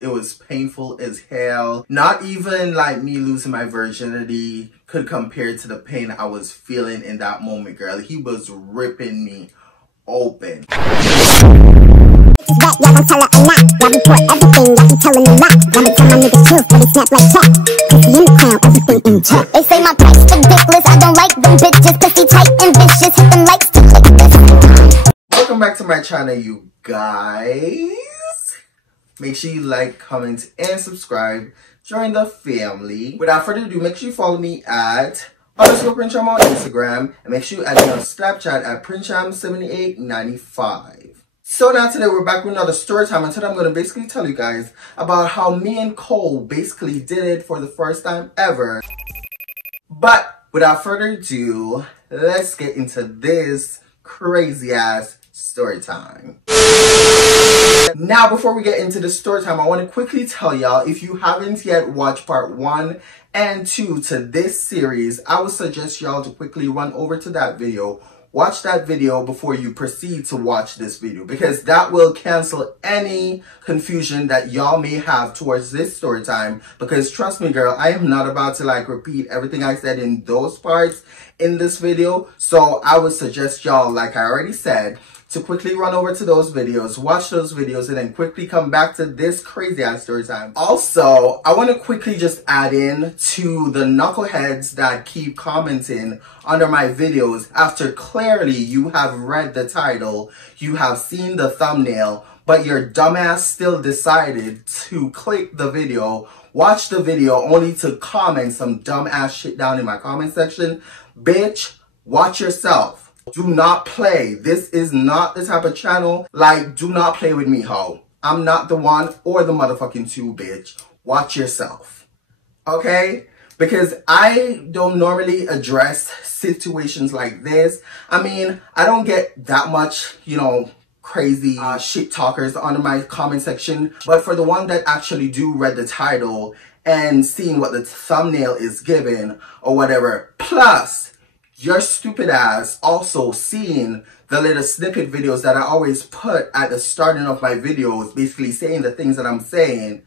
It was painful as hell. Not even like me losing my virginity could compare to the pain I was feeling in that moment, girl. He was ripping me open. Y'all gon' tell her a lot. Y'all report everything, y'all be telling a lot. Y'all be tell my niggas chill, but they snap like chat. Pussy in the crown, everything in check. They say my price ridiculous, I don't like them bitches. Pussy tight and vicious, hit them likes to lick this. Welcome back to my channel, you guys. Make sure you like, comment, and subscribe. Join the family. Without further ado, make sure you follow me at _PrinceCharm on Instagram. And make sure you add me on Snapchat at PrinceCharm7895. So now today we're back with another story time, and today I'm going to basically tell you guys about how me and Cole basically did it for the first time ever. But without further ado, let's get into this crazy ass story time. Now before we get into the story time, I want to quickly tell y'all, if you haven't yet watched part 1 and 2 to this series, I would suggest y'all to quickly run over to that video. Watch that video before you proceed to watch this video, because that will cancel any confusion that y'all may have towards this story time. Because trust me, girl, I am not about to like repeat everything I said in those parts in this video. So I would suggest y'all, like I already said, to quickly run over to those videos, watch those videos, and then quickly come back to this crazy ass story time. Also, I want to quickly just add in to the knuckleheads that keep commenting under my videos after clearly you have read the title, you have seen the thumbnail, but your dumbass still decided to click the video, watch the video, only to comment some dumbass shit down in my comment section. Bitch, watch yourself. Do not play. This is not the type of channel. Like, do not play with me, ho. I'm not the one or the motherfucking two, bitch. Watch yourself. Okay? Because I don't normally address situations like this. I mean, I don't get that much, you know, crazy shit talkers under my comment section. But for the one that actually do read the title and seeing what the thumbnail is given or whatever, plus your stupid ass also seeing the little snippet videos that I always put at the starting of my videos, basically saying the things that I'm saying.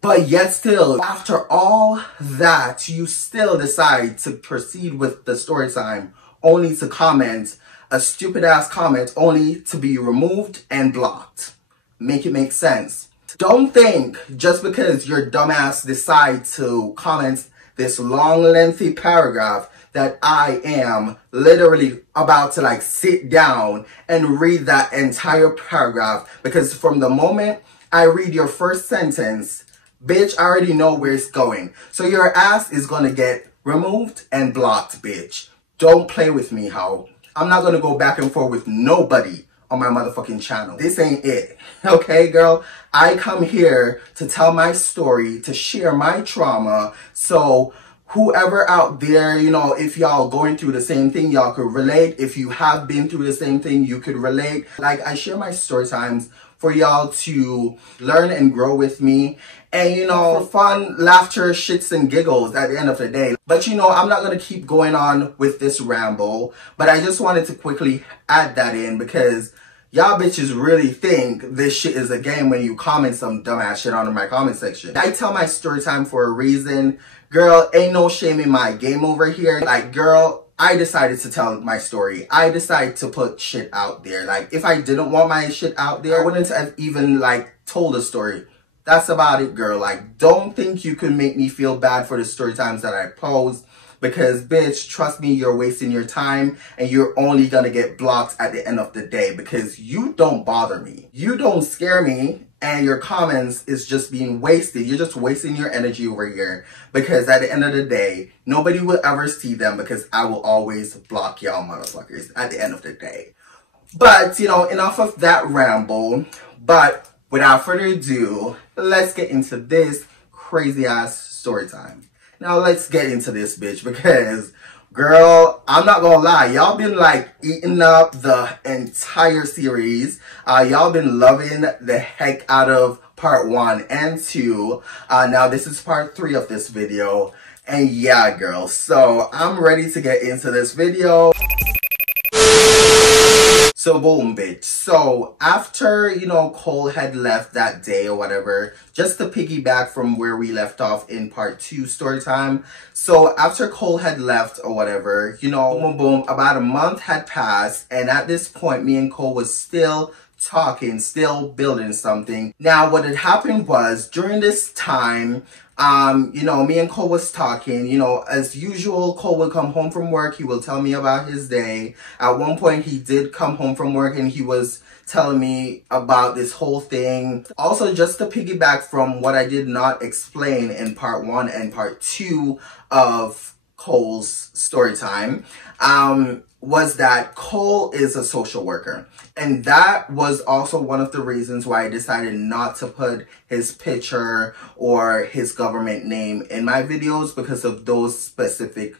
But yet still, after all that, you still decide to proceed with the story time, only to comment a stupid ass comment, only to be removed and blocked. Make it make sense. Don't think just because your dumbass decide to comment this long, lengthy paragraph that I am literally about to like sit down and read that entire paragraph, because from the moment I read your first sentence, bitch, I already know where it's going. So your ass is gonna get removed and blocked, bitch. Don't play with me, ho. I'm not gonna go back and forth with nobody on my motherfucking channel. This ain't it. Okay, girl? I come here to tell my story, to share my trauma, so whoever out there, you know, if y'all going through the same thing, y'all could relate. If you have been through the same thing, you could relate. Like, I share my story times for y'all to learn and grow with me. And, you know, for fun, laughter, shits, and giggles at the end of the day. But, you know, I'm not going to keep going on with this ramble. But I just wanted to quickly add that in, because y'all bitches really think this shit is a game when you comment some dumbass shit under my comment section. I tell my story time for a reason. Girl, ain't no shame in my game over here. Like, girl, I decided to tell my story. I decided to put shit out there. Like, if I didn't want my shit out there, I wouldn't have even, like, told a story. That's about it, girl. Like, don't think you can make me feel bad for the story times that I post. Because, bitch, trust me, you're wasting your time and you're only gonna get blocked at the end of the day, because you don't bother me. You don't scare me, and your comments is just being wasted. You're just wasting your energy over here, because at the end of the day, nobody will ever see them, because I will always block y'all motherfuckers at the end of the day. But, you know, enough of that ramble. But without further ado, let's get into this crazy ass story time. Now let's get into this, bitch, because, girl, I'm not gonna lie, y'all been like eating up the entire series. Y'all been loving the heck out of part 1 and 2. Now this is part 3 of this video. And yeah, girl, so I'm ready to get into this video. So boom, bitch. So after, you know, Cole had left that day or whatever, just to piggyback from where we left off in part 2 story time. So after Cole had left or whatever, you know, boom, boom, about a month had passed. And at this point, me and Cole was still talking, still building something. Now, what had happened was during this time, you know, me and Cole was talking, you know, as usual, Cole would come home from work. He will tell me about his day. At one point, he did come home from work and he was telling me about this whole thing. Also, just to piggyback from what I did not explain in part 1 and part 2 of Cole's story time, was that Cole is a social worker. And that was also one of the reasons why I decided not to put his picture or his government name in my videos, because of those specific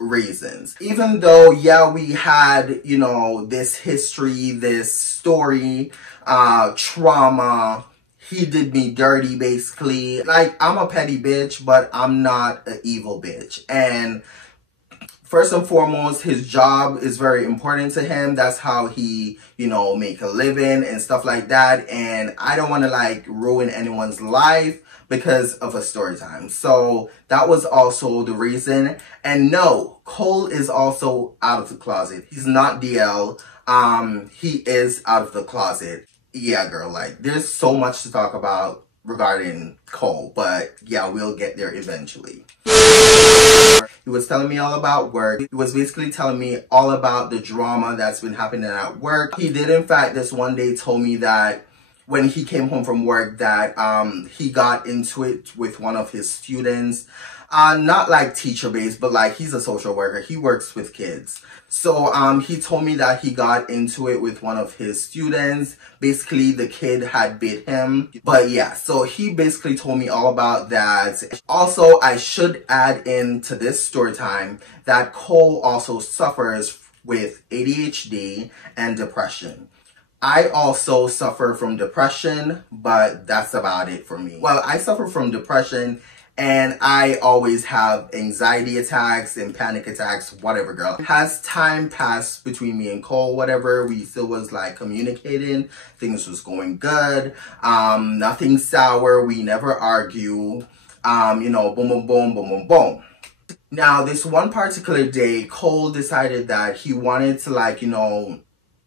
reasons. Even though, yeah, we had, you know, this history, this story, trauma, he did me dirty basically. Like, I'm a petty bitch, but I'm not an evil bitch. And first and foremost, his job is very important to him. That's how he, you know, make a living and stuff like that. And I don't want to like ruin anyone's life because of a story time. So that was also the reason. And no, Cole is also out of the closet. He's not DL. He is out of the closet. Yeah, girl, like there's so much to talk about regarding Cole, but yeah, we'll get there eventually. He was telling me all about work. He was basically telling me all about the drama that's been happening at work. He did, in fact, this one day told me that when he came home from work that he got into it with one of his students. Not like teacher-based, but like he's a social worker. He works with kids. So he told me that he got into it with one of his students. Basically, the kid had bit him. But yeah, so he basically told me all about that. Also, I should add in to this story time that Cole also suffers with ADHD and depression. I also suffer from depression, but that's about it for me. Well, I suffer from depression and I always have anxiety attacks and panic attacks, whatever, girl. As time passed between me and Cole, whatever, we still was like communicating. Things was going good. Nothing sour. We never argue. You know, boom, boom, boom, boom, boom, boom. Now, this one particular day, Cole decided that he wanted to like, you know,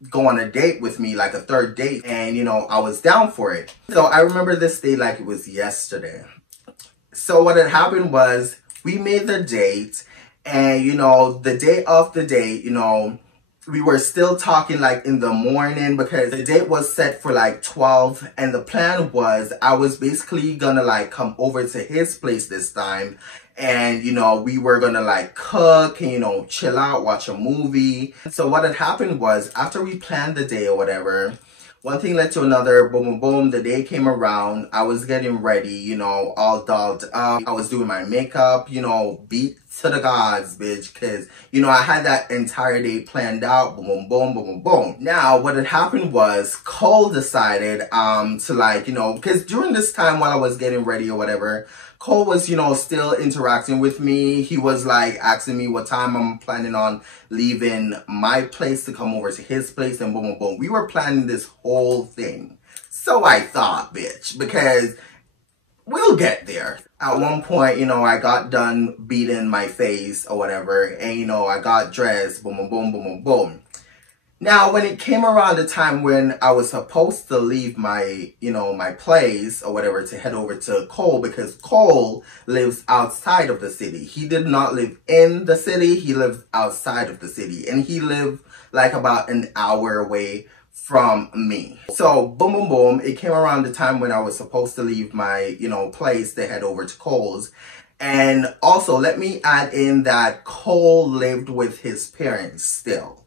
go on a date with me, like a third date. And, you know, I was down for it. So I remember this day like it was yesterday. So what had happened was we made the date and, you know, the day of the date, you know, we were still talking like in the morning because the date was set for like 12. And the plan was I was basically gonna like come over to his place this time. And, you know, we were gonna like cook and, you know, chill out, watch a movie. So what had happened was after we planned the day or whatever, one thing led to another, boom, boom, boom. The day came around. I was getting ready, you know, all dolled up. I was doing my makeup, you know, beat to the gods, bitch. Because, you know, I had that entire day planned out. Boom, boom, boom, boom, boom, boom. Now, what had happened was Cole decided to like, you know, because during this time while I was getting ready or whatever, Cole was, you know, still interacting with me. He was like asking me what time I'm planning on leaving my place to come over to his place and boom, boom, boom. We were planning this whole thing. So I thought, bitch, because we'll get there. At one point, you know, I got done beating my face or whatever. And, you know, I got dressed, boom, boom, boom, boom, boom, boom. Now, when it came around the time when I was supposed to leave my, you know, my place or whatever to head over to Cole, because Cole lives outside of the city. He did not live in the city. He lived outside of the city. And he lived like about an hour away from me. So, boom, boom, boom. It came around the time when I was supposed to leave my, you know, place to head over to Cole's. And also, let me add in that Cole lived with his parents still.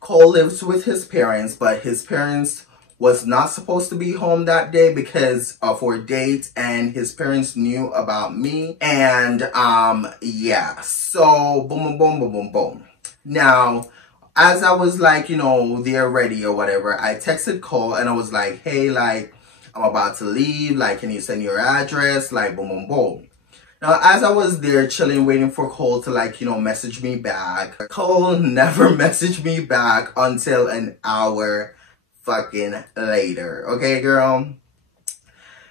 Cole lives with his parents, but his parents was not supposed to be home that day because for a date, and his parents knew about me. And yeah, so boom, boom, boom, boom, boom, boom. Now, as I was like, you know, there ready or whatever, I texted Cole and I was like, hey, like, I'm about to leave. Like, can you send your address? Like, boom, boom, boom. Now, as I was there chilling, waiting for Cole to like, you know, message me back, Cole never messaged me back until an hour fucking later. Okay, girl?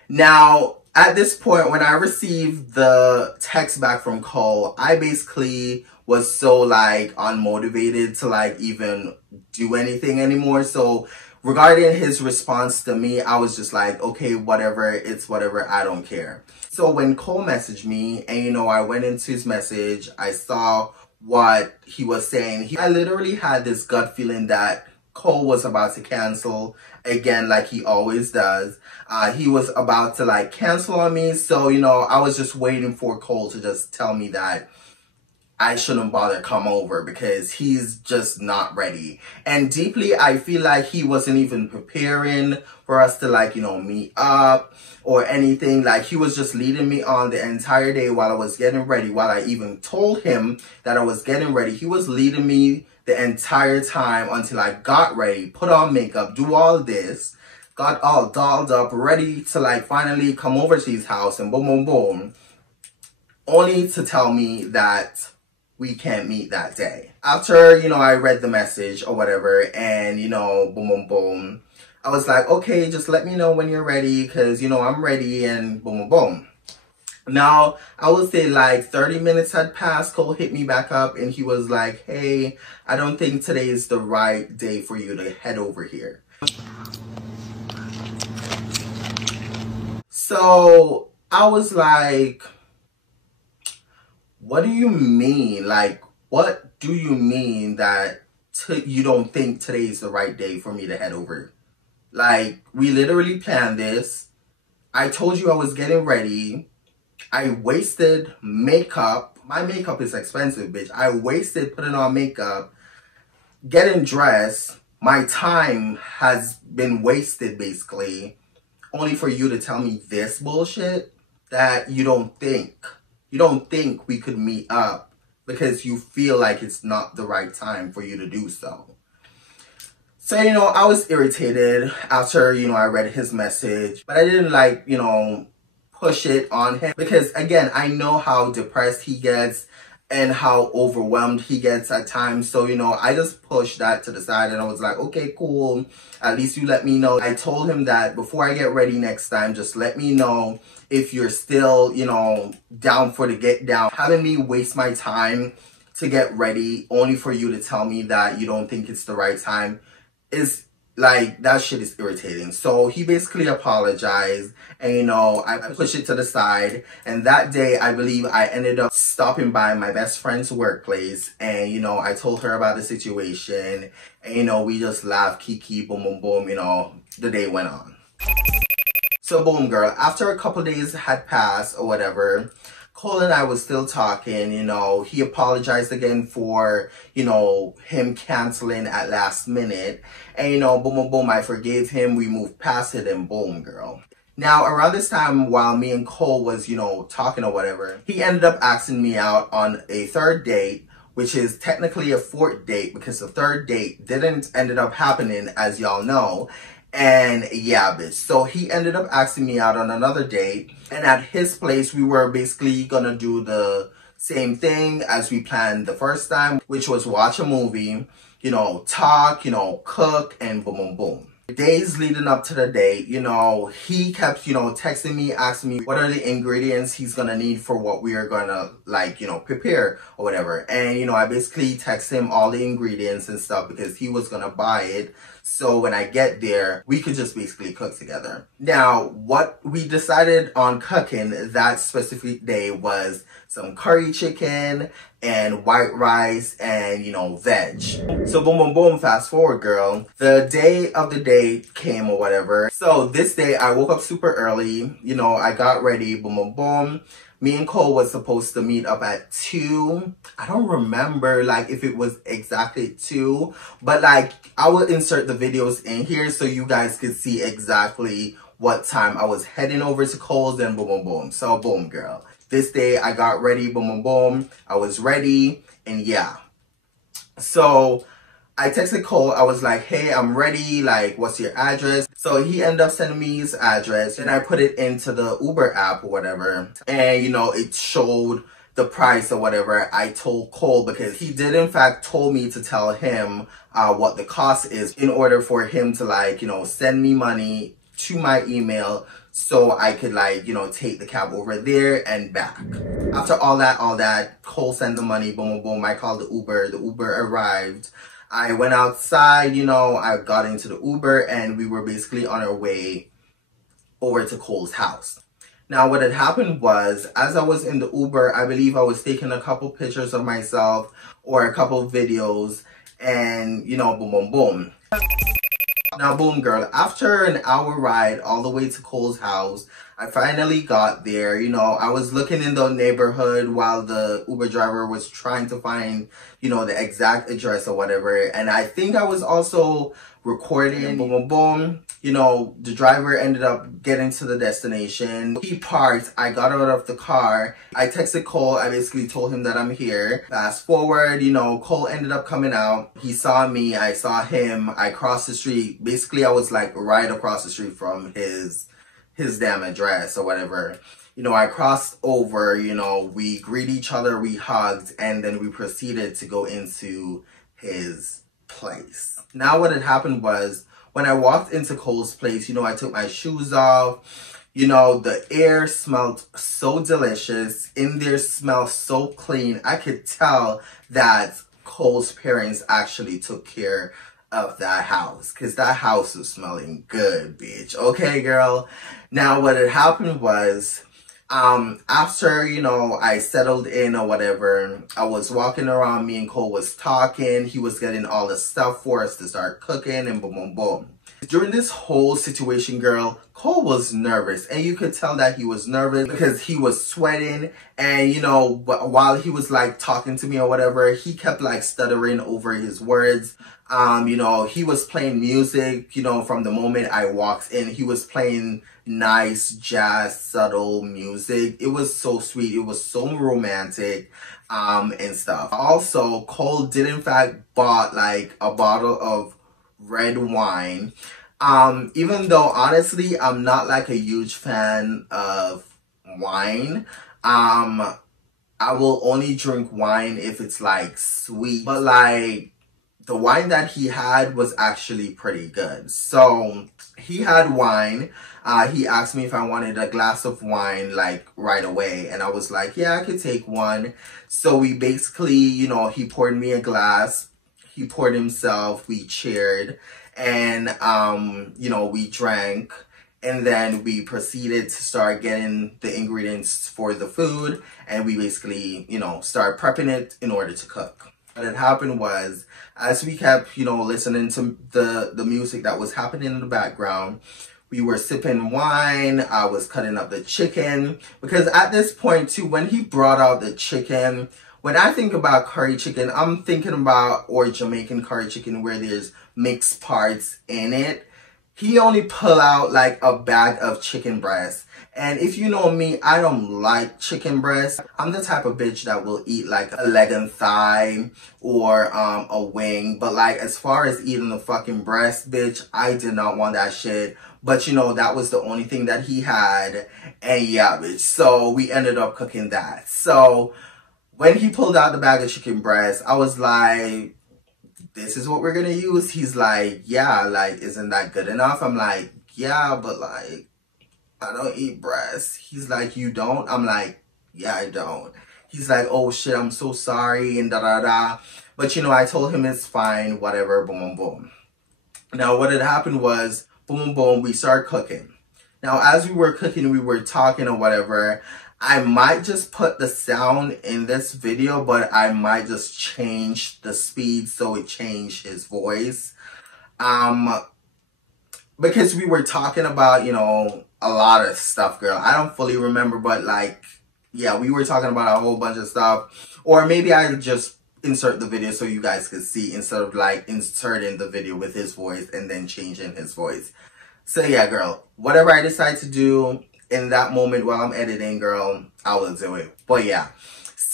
Now, at this point, when I received the text back from Cole, I basically was so like unmotivated to like even do anything anymore. So regarding his response to me, I was just like, okay, whatever, it's whatever, I don't care. So when Cole messaged me and, you know, I went into his message, I saw what he was saying. I literally had this gut feeling that Cole was about to cancel again, like he always does. He was about to like cancel on me. So, you know, I was just waiting for Cole to just tell me that I shouldn't bother come over because he's just not ready. And deeply, I feel like he wasn't even preparing for us to like, you know, meet up or anything. Like he was just leading me on the entire day while I was getting ready. While I even told him that I was getting ready, he was leading me the entire time until I got ready, put on makeup, do all this, got all dolled up, ready to like finally come over to his house and boom, boom, boom. Only to tell me that we can't meet that day. After, you know, I read the message or whatever and, you know, boom, boom, boom. I was like, okay, just let me know when you're ready because, you know, I'm ready and boom, boom, boom. Now, I would say like 30 minutes had passed. Cole hit me back up and he was like, hey, I don't think today is the right day for you to head over here. So I was like, what do you mean? Like, what do you mean that you don't think today is the right day for me to head over? Like, we literally planned this. I told you I was getting ready. I wasted makeup. My makeup is expensive, bitch. I wasted putting on makeup, getting dressed. My time has been wasted, basically, only for you to tell me this bullshit that you don't think we could meet up because you feel like it's not the right time for you to do so. So, you know, I was irritated after, you know, I read his message, but I didn't like, you know, push it on him because again, I know how depressed he gets and how overwhelmed he gets at times. So, you know, I just pushed that to the side and I was like, okay, cool. At least you let me know. I told him that before I get ready next time, just let me know if you're still, you know, down for the get down. Having me waste my time to get ready only for you to tell me that you don't think it's the right time is like, that shit is irritating. So he basically apologized and, you know, I pushed it to the side. And that day, I believe I ended up stopping by my best friend's workplace. And, you know, I told her about the situation. And, you know, we just laughed, kiki, boom, boom, boom, you know, the day went on. So boom, girl, after a couple days had passed or whatever, Cole and I was still talking, you know, he apologized again for, you know, him canceling at last minute. And, you know, boom, boom, boom, I forgave him. We moved past it and boom, girl. Now, around this time, while me and Cole was, you know, talking or whatever, he ended up asking me out on a third date, which is technically a fourth date because the third date didn't ended up happening, as y'all know. And yeah, bitch. So he ended up asking me out on another date. And at his place, we were basically gonna do the same thing as we planned the first time, which was watch a movie, you know, talk, you know, cook, and boom, boom, boom. Days leading up to the date, you know, he kept, you know, texting me, asking me what are the ingredients he's gonna need for what we are gonna, like, you know, prepare or whatever. And, you know, I basically text him all the ingredients and stuff because he was gonna buy it. So when I get there, we could just basically cook together. Now, what we decided on cooking that specific day was some curry chicken and white rice and, you know, veg. So boom, boom, boom, fast forward, girl. The day of the date came or whatever. So this day I woke up super early. You know, I got ready, boom, boom, boom. Me and Cole was supposed to meet up at 2. I don't remember like if it was exactly 2, but like I will insert the videos in here so you guys could see exactly what time I was heading over to Cole's and boom, boom, boom. So boom, girl. This day I got ready, boom, boom, boom. I was ready and yeah. So I texted Cole. I was like, hey, I'm ready. Like, what's your address? So he ended up sending me his address, and I put it into the Uber app or whatever. And, you know, it showed the price or whatever. I told Cole, because he did in fact told me to tell him what the cost is in order for him to, like, you know, send me money to my email so I could, like, you know, take the cab over there and back. After all that, Cole sent the money, boom, boom, boom. I called the Uber arrived. I went outside, you know, I got into the Uber, and we were basically on our way over to Cole's house. Now, what had happened was, as I was in the Uber, I believe I was taking a couple pictures of myself or a couple videos, and, you know, boom, boom, boom. Now, boom, girl, after an hour ride all the way to Cole's house, I finally got there. You know, I was looking in the neighborhood while the Uber driver was trying to find, you know, the exact address or whatever. And I think I was also recording, boom, boom, boom. You know, the driver ended up getting to the destination. He parked. I got out of the car. I texted Cole. I basically told him that I'm here. Fast forward, you know, Cole ended up coming out. He saw me. I saw him. I crossed the street. Basically, I was like right across the street from his damn address or whatever. You know, I crossed over, you know, we greeted each other, we hugged, and then we proceeded to go into his place. Now, what had happened was, when I walked into Cole's place, you know, I took my shoes off. You know, the air smelled so delicious. In there smelled so clean. I could tell that Cole's parents actually took care of that house, because that house was smelling good, bitch. Okay, girl. Now, what had happened was, after, you know, I settled in or whatever, I was walking around, me and Cole was talking, he was getting all the stuff for us to start cooking, and boom, boom, boom. During this whole situation, girl, Cole was nervous, and you could tell that he was nervous because he was sweating, and, you know, while he was, like, talking to me or whatever, he kept, like, stuttering over his words. You know, he was playing music, you know, from the moment I walked in. He was playing nice jazz, subtle music. It was so sweet. It was so romantic, and stuff. Also, Cole did in fact bought like a bottle of red wine. Even though honestly, I'm not like a huge fan of wine. I will only drink wine if it's like sweet, but like, the wine that he had was actually pretty good. So he had wine. He asked me if I wanted a glass of wine like right away. And I was like, yeah, I could take one. So we basically, you know, he poured me a glass. He poured himself. We cheered. And, you know, we drank. And then we proceeded to start getting the ingredients for the food. And we basically, you know, start prepping it in order to cook. What had happened was, as we kept, you know, listening to the music that was happening in the background, we were sipping wine. I was cutting up the chicken. Because at this point, too, when he brought out the chicken, when I think about curry chicken, I'm thinking about, or Jamaican curry chicken, where there's mixed parts in it. He only pulled out like a bag of chicken breast. And if you know me, I don't like chicken breast. I'm the type of bitch that will eat like a leg and thigh or a wing. But like, as far as eating the fucking breast, bitch, I did not want that shit. But you know, that was the only thing that he had. And yeah, bitch. So we ended up cooking that. So when he pulled out the bag of chicken breast, I was like, this is what we're gonna use. He's like, yeah, like, isn't that good enough? I'm like, yeah, but like, I don't eat breast. He's like, you don't? I'm like, yeah, I don't. He's like, oh shit, I'm so sorry, and da da da. But you know, I told him it's fine, whatever, boom, boom, boom. Now, what had happened was, boom, boom, boom, we started cooking. Now, as we were cooking, we were talking or whatever. I might just put the sound in this video, but I might just change the speed so it changed his voice. Because we were talking about, you know, a lot of stuff, girl. I don't fully remember, but like, yeah, we were talking about a whole bunch of stuff. Or maybe I just insert the video so you guys could see, instead of like inserting the video with his voice and then changing his voice. So yeah, girl, whatever I decide to do in that moment while I'm editing, girl, I will do it. But yeah,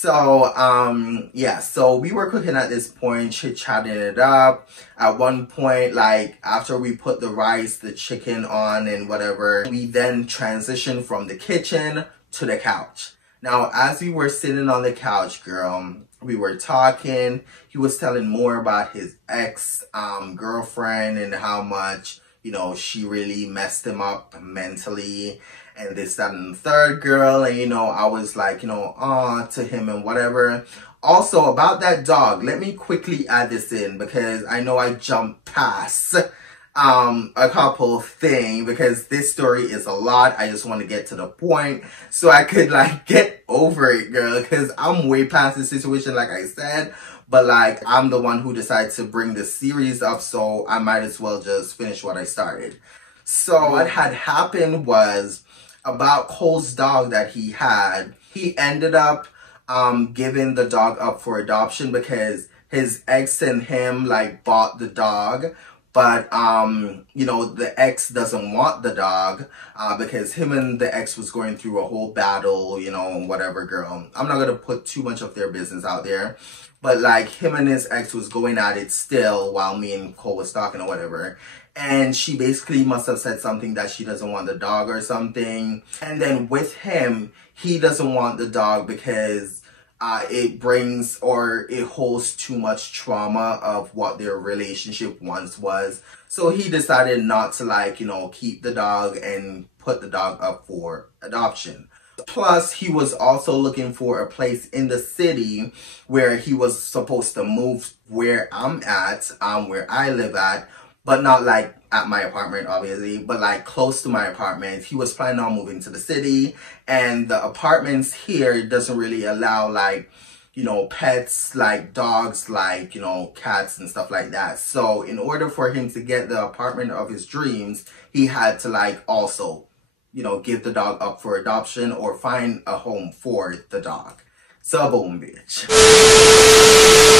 So, yeah, so we were cooking at this point, chit-chatting it up. At one point, like, after we put the rice, the chicken on and whatever, we then transitioned from the kitchen to the couch. Now, as we were sitting on the couch, girl, we were talking. He was telling more about his ex-girlfriend and how much, you know, she really messed him up mentally. And this, that, and the third, girl. And, you know, I was like, you know, to him and whatever. Also, about that dog, let me quickly add this in because I know I jumped past a couple things because this story is a lot. I just want to get to the point so I could, like, get over it, girl. Because I'm way past the situation, like I said. But, like, I'm the one who decided to bring this series up, so I might as well just finish what I started. So, what had happened was, about Cole's dog that he had, he ended up giving the dog up for adoption because his ex and him like bought the dog, but you know, the ex doesn't want the dog because him and the ex was going through a whole battle, you know, whatever, girl. I'm not gonna put too much of their business out there, but like him and his ex was going at it still while me and Cole was talking or whatever. And she basically must have said something that she doesn't want the dog or something. And then with him, he doesn't want the dog because it brings or it holds too much trauma of what their relationship once was. So he decided not to, like, you know, keep the dog and put the dog up for adoption. Plus, he was also looking for a place in the city where he was supposed to move where I'm at, where I live at. But not like at my apartment, obviously, but like close to my apartment. He was planning on moving to the city, and the apartments here doesn't really allow, like, you know, pets like dogs, like, you know, cats and stuff like that. So in order for him to get the apartment of his dreams, he had to, like, also, you know, give the dog up for adoption or find a home for the dog. So boom, bitch.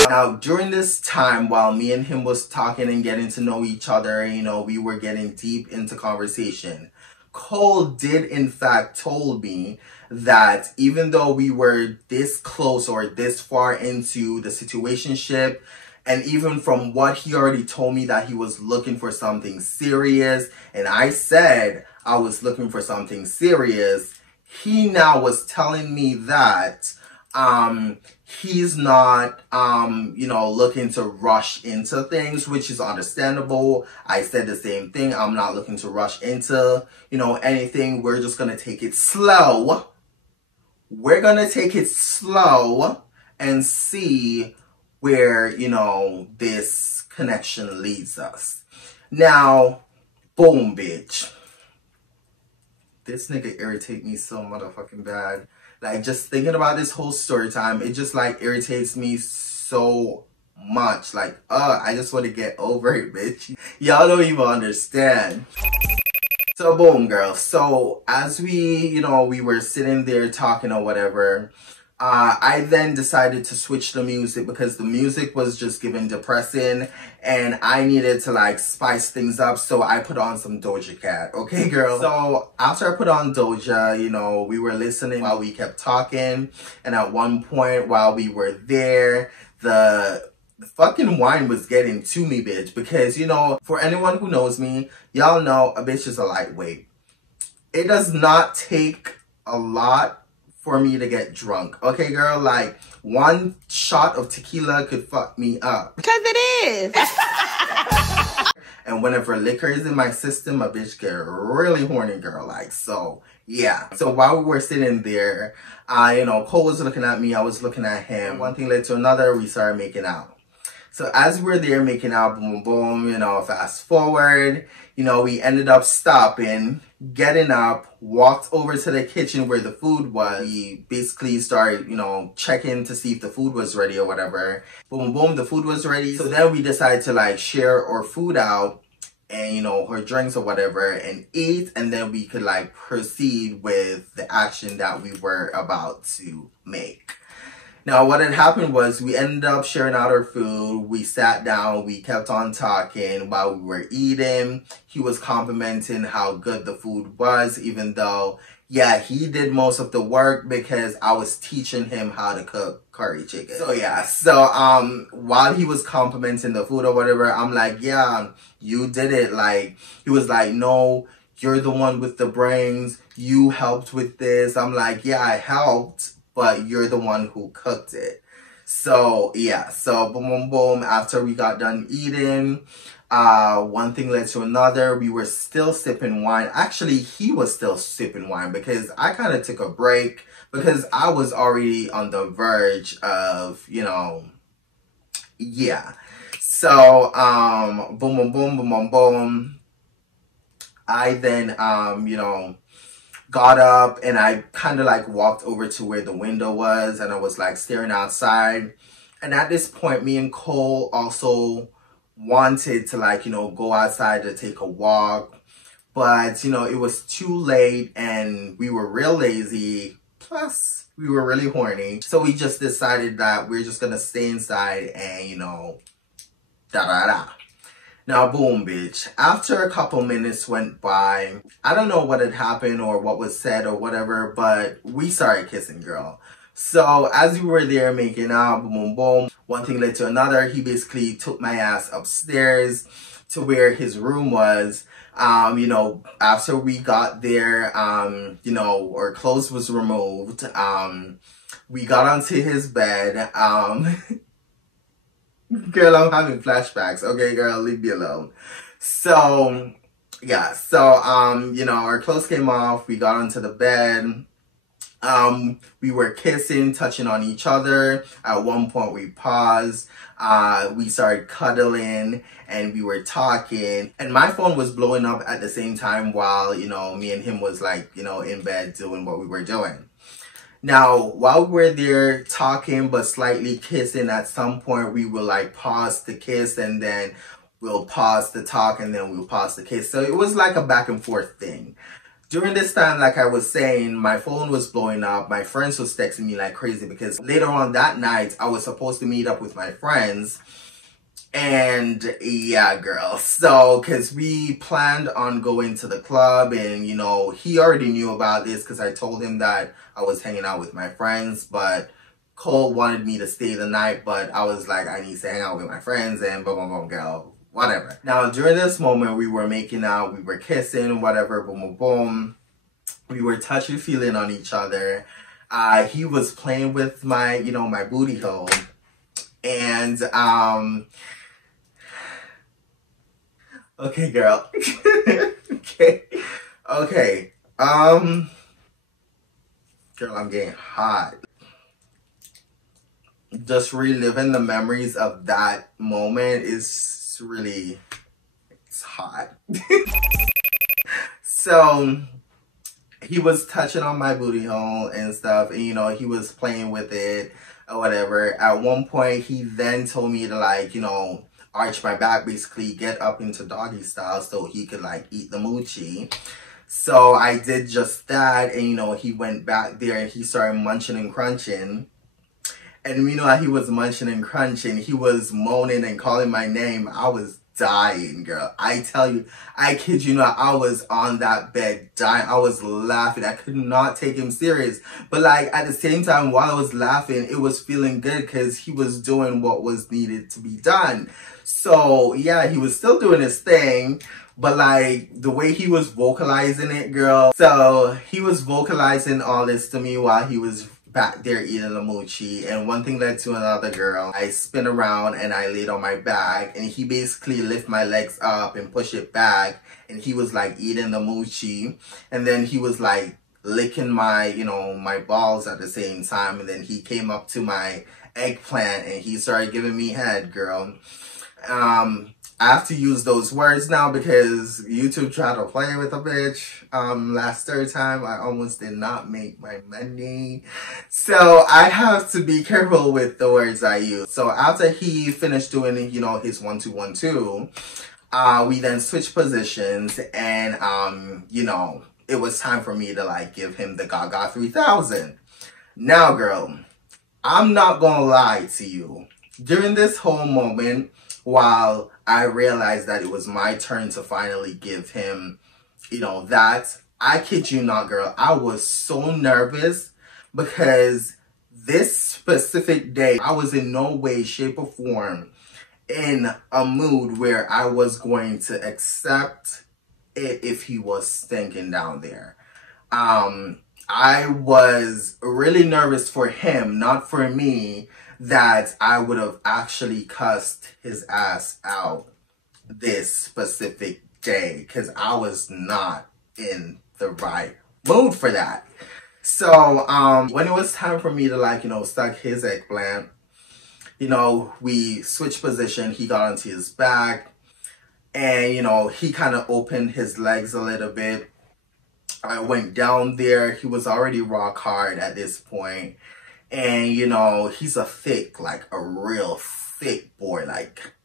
Now, during this time, while me and him was talking and getting to know each other, you know, we were getting deep into conversation. Cole did, in fact, told me that even though we were this close or this far into the situationship, and even from what he already told me that he was looking for something serious, and I said I was looking for something serious, he now was telling me that he's not, you know, looking to rush into things, which is understandable. I said the same thing. I'm not looking to rush into, you know, anything. We're just going to take it slow. We're going to take it slow and see where, you know, this connection leads us. Now, boom, bitch. This nigga irritates me so motherfucking bad. Like, just thinking about this whole story time, it just, like, irritates me so much. Like, I just want to get over it, bitch. Y'all don't even understand. So, boom, girl. So, as we, you know, we were sitting there talking or whatever, I then decided to switch the music because the music was just giving depressing and I needed to, like, spice things up. So I put on some Doja Cat. Okay, girl? So after I put on Doja, you know, we were listening while we kept talking. And at one point while we were there, the fucking wine was getting to me, bitch. Because, you know, for anyone who knows me, y'all know a bitch is a lightweight. It does not take a lot for me to get drunk. Okay, girl? Like, one shot of tequila could fuck me up. Because it is. And whenever liquor is in my system, a bitch get really horny, girl. Like, so, yeah. So while we were sitting there, you know, Cole was looking at me, I was looking at him. One thing led to another, we started making out. So as we're there making out, boom, boom, you know, fast forward, you know, we ended up stopping, getting up, walked over to the kitchen where the food was. We basically started, you know, checking to see if the food was ready or whatever. Boom, boom, the food was ready. So then we decided to, like, share our food out and, you know, her drinks or whatever and eat. And then we could, like, proceed with the action that we were about to make. Now, what had happened was we ended up sharing out our food. We sat down, we kept on talking while we were eating. He was complimenting how good the food was, even though, yeah, he did most of the work because I was teaching him how to cook curry chicken. So yeah, while he was complimenting the food or whatever, I'm like, yeah, you did it. Like, he was like, no, you're the one with the brains. You helped with this. I'm like, yeah, I helped, but you're the one who cooked it. So yeah, so boom, boom, boom. After we got done eating, one thing led to another. We were still sipping wine. Actually, he was still sipping wine because I kind of took a break because I was already on the verge of, you know, yeah. So, boom, boom, boom, boom, boom, boom. I then, you know, got up and I kind of like walked over to where the window was and I was like staring outside. And at this point, me and Cole also wanted to like, you know, go outside to take a walk. But, you know, it was too late and we were real lazy. Plus, we were really horny. So we just decided that we're just going to stay inside and, you know, da-da-da. Now, boom, bitch. After a couple minutes went by, I don't know what had happened or what was said or whatever, but we started kissing, girl. So as we were there making out, boom, boom, boom, one thing led to another. He basically took my ass upstairs to where his room was. You know, after we got there, you know, our clothes was removed. We got onto his bed. Girl, I'm having flashbacks. Okay, girl, leave me alone. So, yeah. So, you know, our clothes came off. We got onto the bed. We were kissing, touching on each other. At one point, we paused. We started cuddling and we were talking. And my phone was blowing up at the same time while, you know, me and him was like, you know, in bed doing what we were doing. Now, while we were there talking but slightly kissing, at some point we will like pause the kiss and then we'll pause the talk and then we'll pause the kiss. So it was like a back and forth thing. During this time, like I was saying, my phone was blowing up. My friends was texting me like crazy because later on that night, I was supposed to meet up with my friends. And yeah, girl. So, cause we planned on going to the club and, you know, he already knew about this cause I told him that I was hanging out with my friends, but Cole wanted me to stay the night, but I was like, I need to hang out with my friends and boom, boom, boom, girl, whatever. Now, during this moment, we were making out, we were kissing, whatever, boom, boom, boom. We were touching, feeling on each other. He was playing with my, you know, my booty hole. And, okay, girl. Okay. Girl, I'm getting hot. Just reliving the memories of that moment is really, it's hot. So, he was touching on my booty hole and stuff, and you know, he was playing with it or whatever. At one point, he then told me to like, you know, arch my back, basically get up into doggy style so he could like eat the moochie. So I did just that, and you know, he went back there and he started munching and crunching. And you know, he was munching and crunching, he was moaning and calling my name. I was dying, girl. I tell you, I kid you not, I was on that bed dying. I was laughing. I could not take him serious. But like at the same time, while I was laughing, it was feeling good because he was doing what was needed to be done. So yeah, he was still doing his thing. But like the way he was vocalizing it, girl. So he was vocalizing all this to me while he was back there eating the moochie, and one thing led to another, girl. I spin around and I laid on my back, and he basically lift my legs up and push it back, and he was like eating the moochie, and then he was like licking my, you know, my balls at the same time, and then he came up to my eggplant and he started giving me head, girl. I have to use those words now because YouTube tried to play with a bitch. Last third time, I almost did not make my money. So I have to be careful with the words I use. So after he finished doing, you know, his 1 2 1 2, we then switched positions and, you know, it was time for me to like give him the Gaga 3000. Now, girl, I'm not gonna lie to you. During this whole moment, while I realized that it was my turn to finally give him, you know, that, I kid you not, girl, I was so nervous because this specific day, I was in no way, shape, or form in a mood where I was going to accept it if he was stinking down there. I was really nervous for him, not for me, that I would have actually cussed his ass out this specific day, because I was not in the right mood for that. So, when it was time for me to, like, you know, suck his eggplant, you know, we switched position. He got onto his back, and, you know, he kind of opened his legs a little bit. I went down there. He was already rock hard at this point. And, you know, he's a thick, like a real thick boy. Like,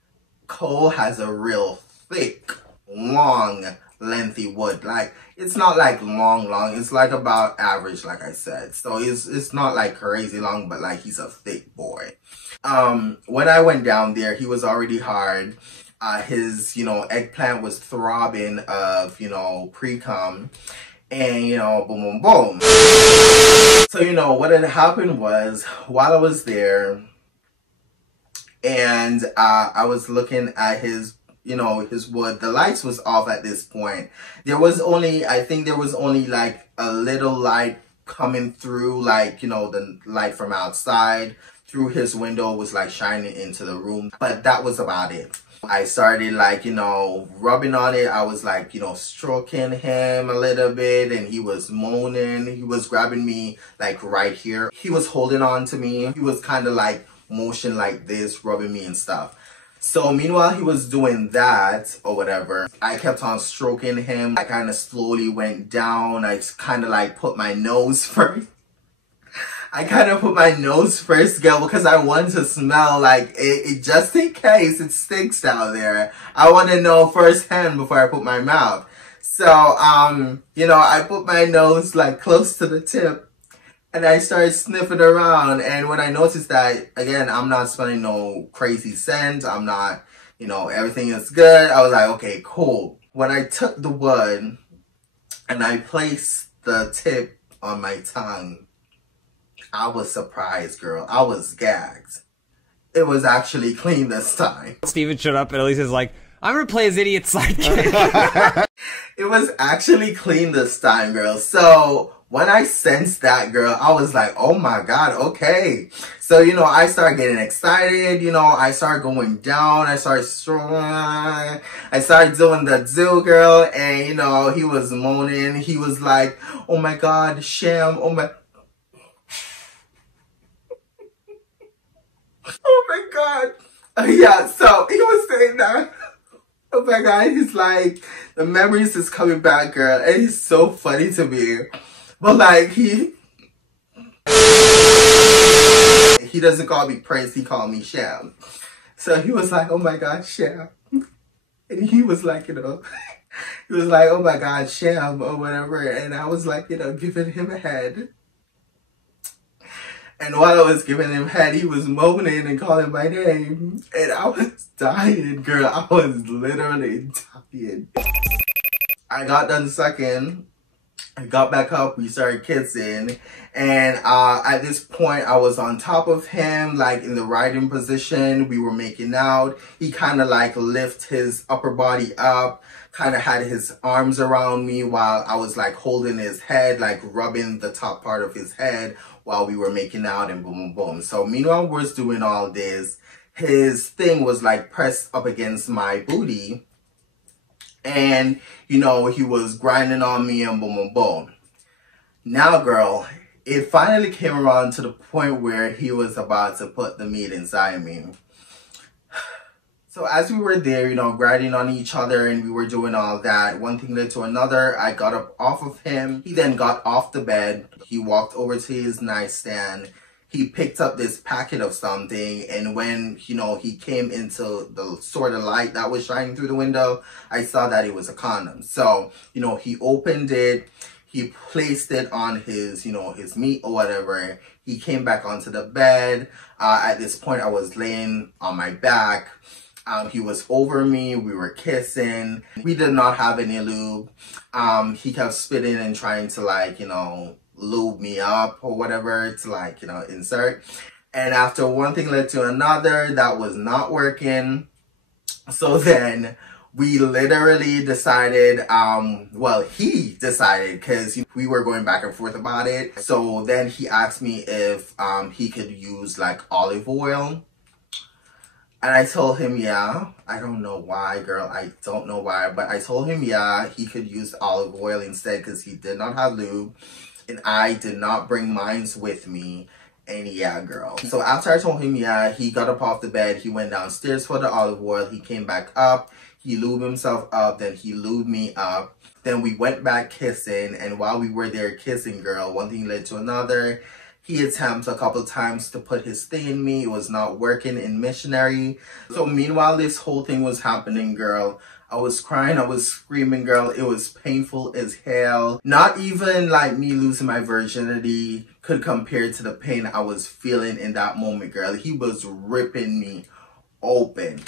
Cole has a real thick, long, lengthy wood. Like, it's not like long. It's like about average, like I said. So it's not like crazy long, but like he's a thick boy. When I went down there, he was already hard. His, you know, eggplant was throbbing of, you know, pre-cum. And, you know, boom, boom, boom. So, you know, what had happened was, while I was there, and I was looking at his, you know, his wood, the lights was off at this point. There was only, I think there was only like a little light coming through, like, you know, the light from outside through his window was like shining into the room. But that was about it. I started, like, you know, rubbing on it. I was like, you know, stroking him a little bit, and he was moaning. He was grabbing me like right here. He was holding on to me. He was kind of like motion like this, rubbing me and stuff. So meanwhile he was doing that or whatever, I kept on stroking him. I kind of slowly went down. I kind of like put my nose first. Girl, because I want to smell like it just in case it stinks down there. I want to know firsthand before I put my mouth. So, you know, I put my nose like close to the tip and I started sniffing around. And when I noticed that, again, I'm not smelling no crazy scent. I'm not, you know, everything is good. I was like, okay, cool. When I took the wood and I placed the tip on my tongue, I was surprised, girl. I was gagged. It was actually clean this time. Steven showed up and Elisa's like, I'm gonna play his idiot sidekick. It was actually clean this time, girl. So when I sensed that, girl, I was like, oh my God, okay. So, you know, I started getting excited. You know, I started going down. I started doing the do, girl. And, you know, he was moaning. He was like, oh my God, Sham, oh my... Oh my God. Yeah, so he was saying that. Oh my God, he's like, the memories is coming back, girl. And he's so funny to me. But like, he doesn't call me Prince, he called me Sham. So he was like, oh my God, Sham. And he was like, you know, he was like, oh my God, Sham, or whatever. And I was like, you know, giving him a head. And while I was giving him head, he was moaning and calling my name. And I was dying, girl. I was literally dying. I got done sucking. I got back up. We started kissing. And at this point, I was on top of him, like in the riding position. We were making out. He kind of like lifted his upper body up. Kind of had his arms around me while I was like holding his head, like rubbing the top part of his head while we were making out and boom, boom, boom. So meanwhile, we're doing all this. His thing was like pressed up against my booty. And, you know, he was grinding on me and boom, boom, boom. Now, girl, it finally came around to the point where he was about to put the meat inside me. So as we were there, you know, grinding on each other and we were doing all that, one thing led to another. I got up off of him. He then got off the bed. He walked over to his nightstand. He picked up this packet of something. And when, you know, he came into the sort of light that was shining through the window, I saw that it was a condom. So, you know, he opened it. He placed it on his, you know, his meat or whatever. He came back onto the bed. At this point, I was laying on my back. He was over me. We were kissing. We did not have any lube. He kept spitting and trying to, like, you know, lube me up or whatever to, like, you know, insert. And after one thing led to another, that was not working. So then we literally decided, well, he decided, because we were going back and forth about it. So then he asked me if he could use like olive oil. And I told him, yeah. I don't know why, girl. I don't know why. But I told him, yeah, he could use olive oil instead because he did not have lube. And I did not bring mine with me. And yeah, girl. So after I told him, yeah, he got up off the bed. He went downstairs for the olive oil. He came back up. He lubed himself up. Then he lubed me up. Then we went back kissing. And while we were there kissing, girl, one thing led to another. He attempted a couple times to put his thing in me. It was not working in missionary. So meanwhile, this whole thing was happening, girl. I was crying, I was screaming, girl. It was painful as hell. Not even like me losing my virginity could compare to the pain I was feeling in that moment, girl. He was ripping me open.